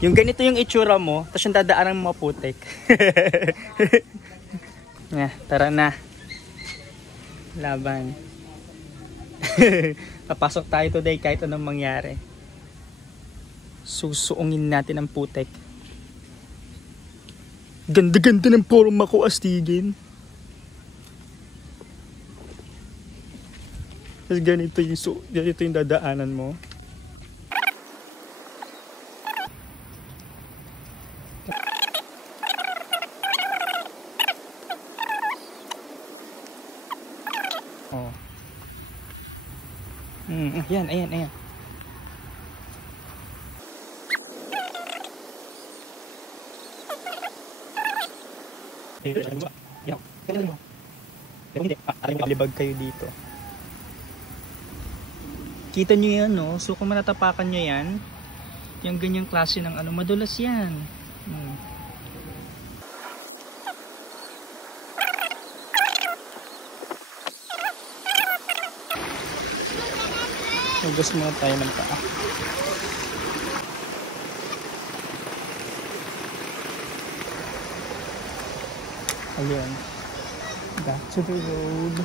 Yung ganito yung itsura mo, tapos yung dadaanan mo maputik. Tara na. Laban. Papasok tayo today kahit anong mangyari. Susuungin natin ang putik. Ganda-ganda ng forma ko, astigin. Tapos ganito yung dadaanan mo. Oh. Ayan. Libag kayo dito. Kita nyo yan, no? So kung manatapakan nyo yan, yung ganyang klase ng madulas yan. Hugas muna tayo ng paa. Ayan. Back to the road.